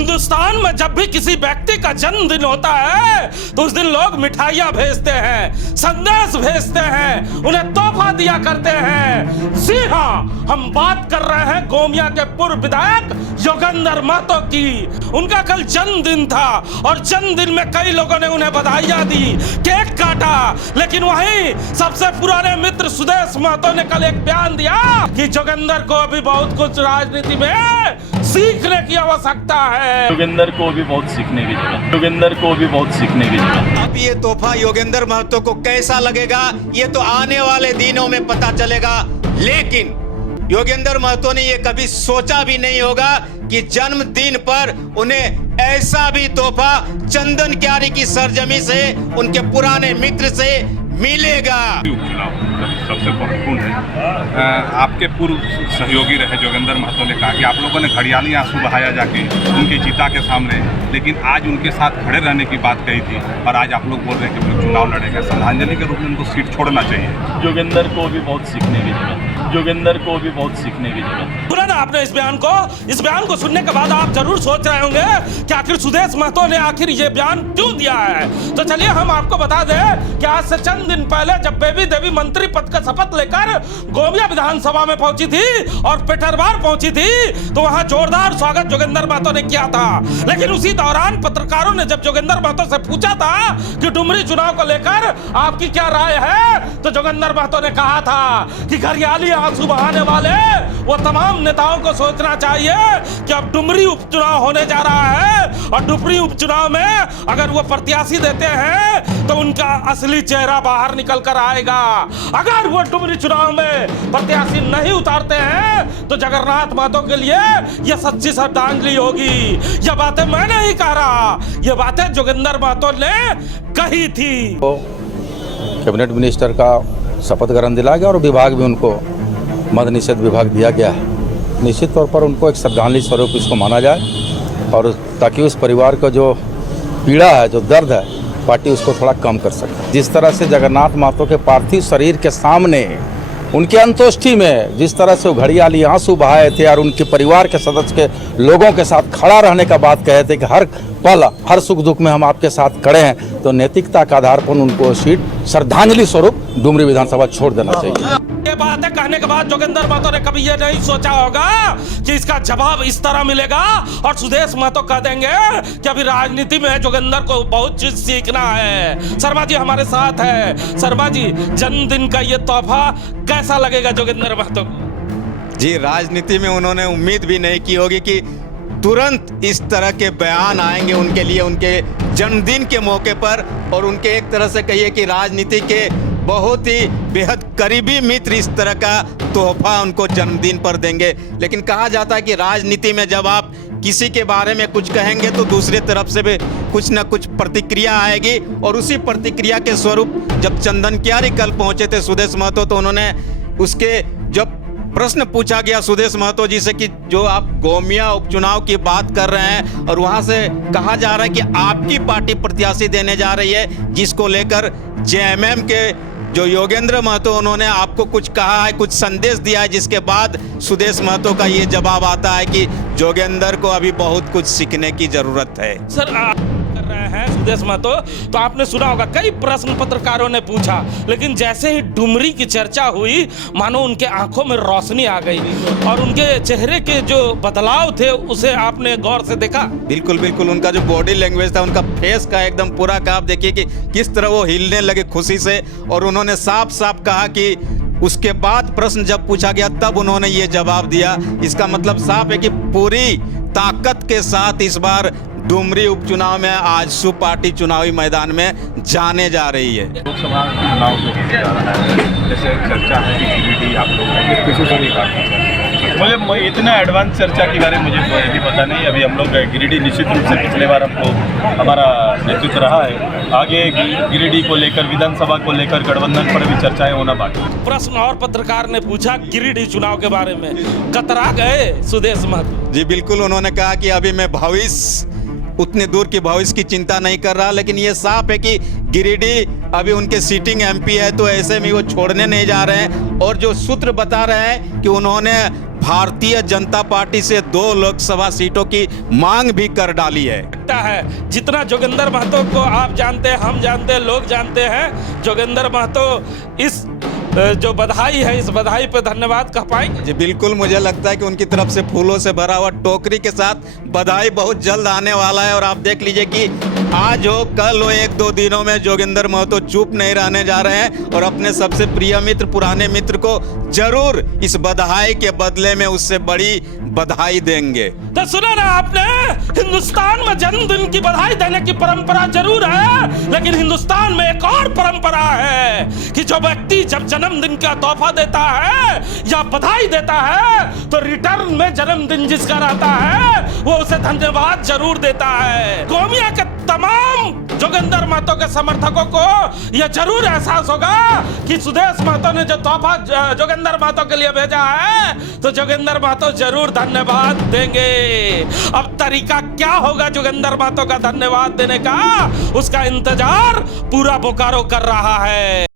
हिंदुस्तान में जब भी किसी व्यक्ति का जन्मदिन होता है तो उस दिन लोग मिठाइयां भेजते हैं, संदेश भेजते हैं, उन्हें तोहफा दिया करते हैं। जी हाँ, हम बात कर रहे हैं गोमिया के पूर्व विधायक योगेंद्र महतो की। उनका कल जन्मदिन था और जन्मदिन में कई लोगों ने उन्हें बधाइयां दी, केक काटा, लेकिन वहीं सबसे पुराने मित्र सुदेश महतो ने कल एक बयान दिया कि योगेंद्र को अभी बहुत कुछ राजनीति में सीखने की आवश्यकता है। योगेंद्र को भी बहुत सीखने की जरूरत, योगेंद्र को भी बहुत सीखने की जरूरत। अब ये तोहफा योगेंद्र महतो को कैसा लगेगा ये तो आने वाले दिनों में पता चलेगा, लेकिन योगेंद्र महतो ने ये कभी सोचा भी नहीं होगा कि जन्मदिन पर उन्हें ऐसा भी तोहफा चंदन क्यारी की सरजमी से, उनके पुराने मित्र से मिलेगा। सबसे महत्वपूर्ण है, आपके पूर्व सहयोगी रहे योगेंद्र महतो ने कहा कि आप लोगों ने घड़ियाली आंसू बहाया जाके उनके चिता के सामने, लेकिन आज उनके साथ खड़े रहने की बात कही थी और आज आप लोग बोल रहे हैं कि वो चुनाव लड़ेंगे। श्रद्धांजलि के रूप में उनको सीट छोड़ना चाहिए। योगेंद्र को भी बहुत सीखने की जरूरत, योगेंद्र को भी बहुत सीखने की जरूरत। सुना ना आपने इस बयान को सुनने के बाद आप जरूर सोच रहे होंगे कि आखिर सुदेश महतो ने आखिर ये बयान क्यों दिया है। तो चलिए हम आपको बता दें कि आज से चंद दिन पहले जब बेबी देवी मंत्री पद का शपथ लेकर गोमिया विधानसभा में पहुंची थी और पेटरबार पहुंची थी तो वहां जोरदार स्वागत योगेंद्र महतो ने किया था। लेकिन उसी दौरान पत्रकारों ने जब योगेंद्र महतो से पूछा था कि डुमरी चुनाव को लेकर आपकी क्या राय है, तो योगेंद्र महतो ने कहा था कि घड़ियाली आंसू बहाने वाले वो तमाम नेताओं को सोचना चाहिए कि अब डुमरी उपचुनाव होने जा रहा है और डुमरी उपचुनाव में अगर वो प्रत्याशी देते हैं तो उनका असली चेहरा बाहर निकल कर आएगा। अगर वो डुमरी चुनाव में प्रत्याशी नहीं उतारते हैं तो जगन्नाथ महतो के लिए यह सच्ची श्रद्धांजलि होगी। यह बातें मैं नहीं कह रहा, यह बातें योगेंद्र महतो ने कही थी। तो कैबिनेट मिनिस्टर का शपथ ग्रहण दिलाया गया और विभाग भी उनको मद निषेध विभाग दिया गया है। निश्चित तौर पर उनको एक श्रद्धांजलि स्वरूप इसको माना जाए और ताकि उस परिवार का जो पीड़ा है, जो दर्द है, पार्टी उसको थोड़ा कम कर सके। जिस तरह से जगन्नाथ महतो के पार्थिव शरीर के सामने उनके अंत्येष्टि में जिस तरह से वो घड़ियाली आंसू बहाए थे और उनके परिवार के सदस्य के लोगों के साथ खड़ा रहने का बात कहे थे कि हर पल, हर सुख दुख में हम आपके साथ खड़े हैं, तो नैतिकता के आधार पर उनको सीट श्रद्धांजलि स्वरूप डुमरी विधानसभा छोड़ देना चाहिए। ये बातें कहने के बाद योगेंद्र महतो ने कभी ये नहीं सोचा होगा कि इसका जवाब इस तरह मिलेगा और सुदेश महतो कह देंगे कि अभी राजनीति में योगेंद्र को बहुत चीज सीखना है। शर्मा जी हमारे साथ है। शर्मा जी, जन्मदिन का ये तोहफा कैसा लगेगा योगेंद्र महतो को? जी, राजनीति में उन्होंने उम्मीद भी नहीं की होगी कि तुरंत इस तरह के बयान आएंगे उनके लिए, उनके जन्मदिन के मौके पर, और उनके एक तरह से कहिए कि राजनीति के बहुत ही बेहद करीबी मित्र इस तरह का तोहफा उनको जन्मदिन पर देंगे। लेकिन कहा जाता है कि राजनीति में जब आप किसी के बारे में कुछ कहेंगे तो दूसरी तरफ से भी कुछ न कुछ प्रतिक्रिया आएगी, और उसी प्रतिक्रिया के स्वरूप जब चंदन क्यारी कल पहुंचे थे सुदेश महतो, तो उन्होंने उसके जब प्रश्न पूछा गया सुदेश महतो जी से कि जो आप गोमिया उपचुनाव की बात कर रहे हैं और वहां से कहा जा रहा है कि आपकी पार्टी प्रत्याशी देने जा रही है, जिसको लेकर जेएमएम के जो योगेंद्र महतो उन्होंने आपको कुछ कहा है, कुछ संदेश दिया है, जिसके बाद सुदेश महतो का ये जवाब आता है कि योगेंद्र को अभी बहुत कुछ सीखने की जरूरत है। सर, आप कर रहे हैं सुदेश महतो, तो आपने सुना होगा कई प्रश्न पत्रकारों ने पूछा, लेकिन जैसे ही डुमरी की चर्चा हुई मानो उनके आंखों में रोशनी आ गई और उनके चेहरे के जो बदलाव थे उसे आपने गौर से देखा? बिल्कुल बिल्कुल, उनका जो बॉडी लैंग्वेज था, उनका फेस का एकदम पूरा का आप देखिए कि किस तरह वो हिलने लगे खुशी से, और उन्होंने साफ साफ कहा कि उसके बाद प्रश्न जब पूछा गया तब उन्होंने ये जवाब दिया। इसका मतलब साफ है कि पूरी ताकत के साथ इस बार डुमरी उपचुनाव में आजसू पार्टी चुनावी मैदान में जाने जा रही है। लोकसभा चुनाव जो होने जा रहा है, जैसे चर्चा है कि गिरिडीह आप लोग मुझे इतना एडवांस चर्चा के बारे में मुझे भी पता नहीं। अभी हम लोग गिरिडीह निश्चित रूप से पिछले बार हमको हमारा नेतृत्व रहा है। आगे गिरिडीह को लेकर, विधानसभा को लेकर गठबंधन पर भी चर्चाएं होना बाकी। प्रश्न और पत्रकार ने पूछा गिरिडीह चुनाव के बारे में, कतरा गए सुदेश महतो? जी बिल्कुल, उन्होंने कहा कि अभी मैं भविष्य, उतने दूर की भविष्य की चिंता नहीं कर रहा, लेकिन ये साफ है कि गिरिडीह अभी उनके सीटिंग एमपी है, तो ऐसे में वो छोड़ने नहीं जा रहे हैं। और जो सूत्र बता रहे हैं कि उन्होंने भारतीय जनता पार्टी से 2 लोकसभा सीटों की मांग भी कर डाली है। जितना जोगिंदर महतो को आप जानते हैं, हम जानते हैं, लोग जानते हैं, जोगिंदर महतो इस जो बधाई है, इस बधाई पे धन्यवाद कह पाएंगे? जी बिल्कुल, मुझे लगता है कि उनकी तरफ से फूलों से भरा हुआ टोकरी के साथ बधाई बहुत जल्द आने वाला है। और आप देख लीजिए कि आज हो कल हो, 1-2 दिनों में जोगिंदर महतो चुप नहीं रहने जा रहे हैं और अपने सबसे प्रिय मित्र, पुराने मित्र को जरूर इस बधाई के बदले में उससे बड़ी बधाई देंगे। तो सुना ना आपने, हिंदुस्तान में जन्मदिन की बधाई देने की परंपरा जरूर है, लेकिन हिंदुस्तान में एक और परंपरा है कि जो व्यक्ति जब जन्मदिन का तोहफा देता है या बधाई देता है, तो रिटर्न में जन्मदिन जिसका रहता है वो उसे धन्यवाद जरूर देता है। गोमिया के तमाम जोगिंदर महतो के समर्थकों को यह जरूर एहसास होगा कि सुदेश महतो ने जो तोहफा जोगिंदर महतो के लिए भेजा है, तो जोगिंदर महतो जरूर धन्यवाद देंगे। अब तरीका क्या होगा जोगिंदर महतो का धन्यवाद देने का, उसका इंतजार पूरा बोकारो कर रहा है।